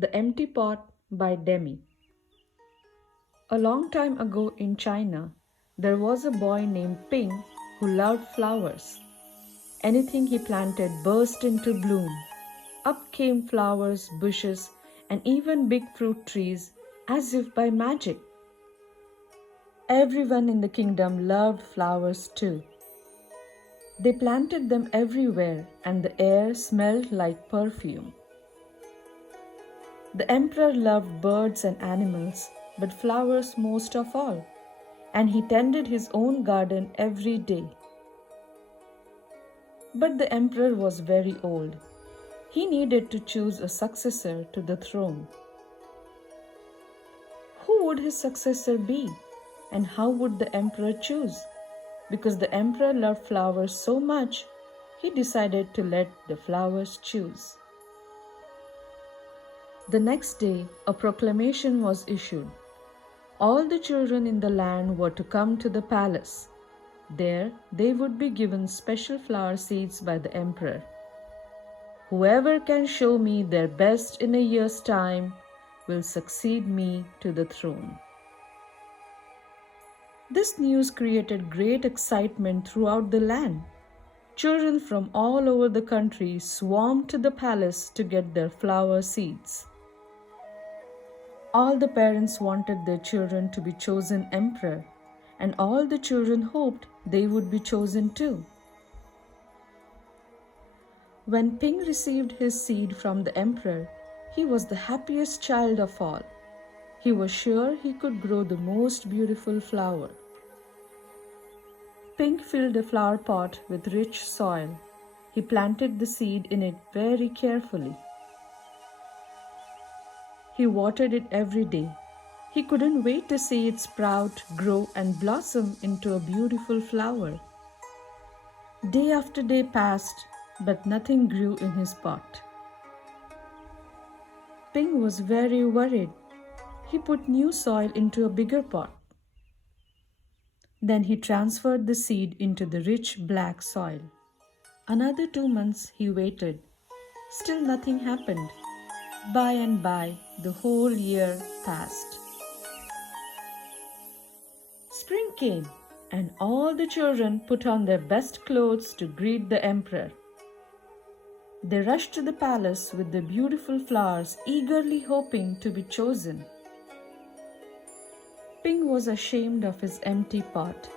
The Empty Pot by Demi. A long time ago in China, there was a boy named Ping who loved flowers. Anything he planted burst into bloom. Up came flowers, bushes, and even big fruit trees as if by magic. Everyone in the kingdom loved flowers too. They planted them everywhere, and the air smelled like perfume. The emperor loved birds and animals, but flowers most of all, and he tended his own garden every day. But the emperor was very old. He needed to choose a successor to the throne. Who would his successor be, and how would the emperor choose? Because the emperor loved flowers so much, he decided to let the flowers choose. The next day, a proclamation was issued. All the children in the land were to come to the palace. There, they would be given special flower seeds by the emperor. Whoever can show me their best in a year's time will succeed me to the throne. This news created great excitement throughout the land. Children from all over the country swarmed to the palace to get their flower seeds. All the parents wanted their children to be chosen emperor, and all the children hoped they would be chosen too. When Ping received his seed from the emperor, he was the happiest child of all. He was sure he could grow the most beautiful flower. Ping filled a flower pot with rich soil. He planted the seed in it very carefully. He watered it every day. He couldn't wait to see it sprout, grow, and blossom into a beautiful flower. Day after day passed, but nothing grew in his pot. Ping was very worried. He put new soil into a bigger pot. Then he transferred the seed into the rich black soil. Another 2 months he waited. Still nothing happened. By and by, the whole year passed. Spring came, and all the children put on their best clothes to greet the emperor. They rushed to the palace with the beautiful flowers, eagerly hoping to be chosen. Ping was ashamed of his empty pot.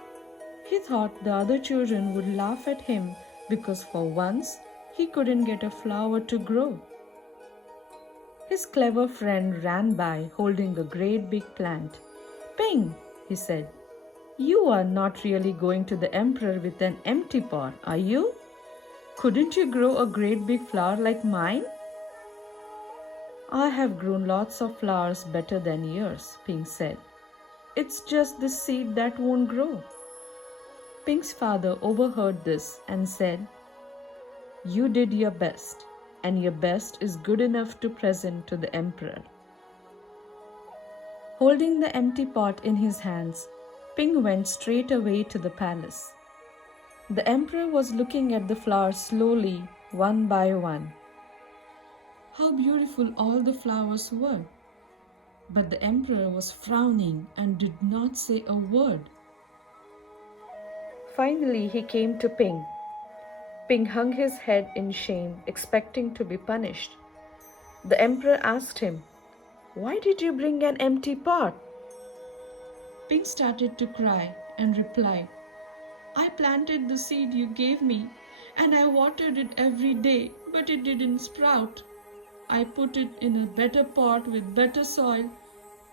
He thought the other children would laugh at him because for once he couldn't get a flower to grow. His clever friend ran by holding a great big plant. "Ping," he said, "you are not really going to the emperor with an empty pot, are you? Couldn't you grow a great big flower like mine?" "I have grown lots of flowers better than yours," Ping said. "It's just the seed that won't grow." Ping's father overheard this and said, "You did your best, and your best is good enough to present to the emperor." Holding the empty pot in his hands, Ping went straight away to the palace. The emperor was looking at the flowers slowly, one by one. How beautiful all the flowers were! But the emperor was frowning and did not say a word. Finally, he came to Ping. Ping hung his head in shame, expecting to be punished. The emperor asked him, "Why did you bring an empty pot?" Ping started to cry and replied, "I planted the seed you gave me, and I watered it every day, but it didn't sprout. I put it in a better pot with better soil,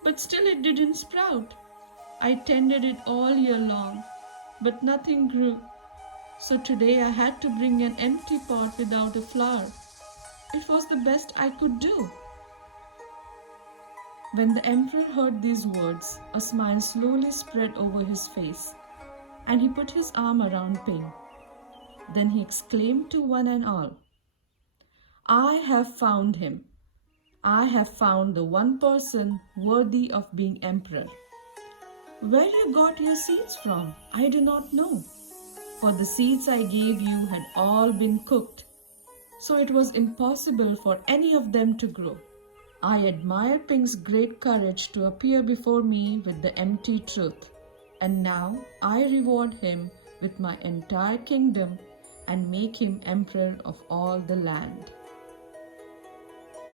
but still it didn't sprout. I tended it all year long, but nothing grew. So today I had to bring an empty pot without a flower. It was the best I could do." When the emperor heard these words, a smile slowly spread over his face, and he put his arm around Ping. Then he exclaimed to one and all, "I have found him. I have found the one person worthy of being emperor. Where you got your seeds from, I do not know, for the seeds I gave you had all been cooked, so it was impossible for any of them to grow. I admire Pink's great courage to appear before me with the empty truth, and now I reward him with my entire kingdom and make him emperor of all the land.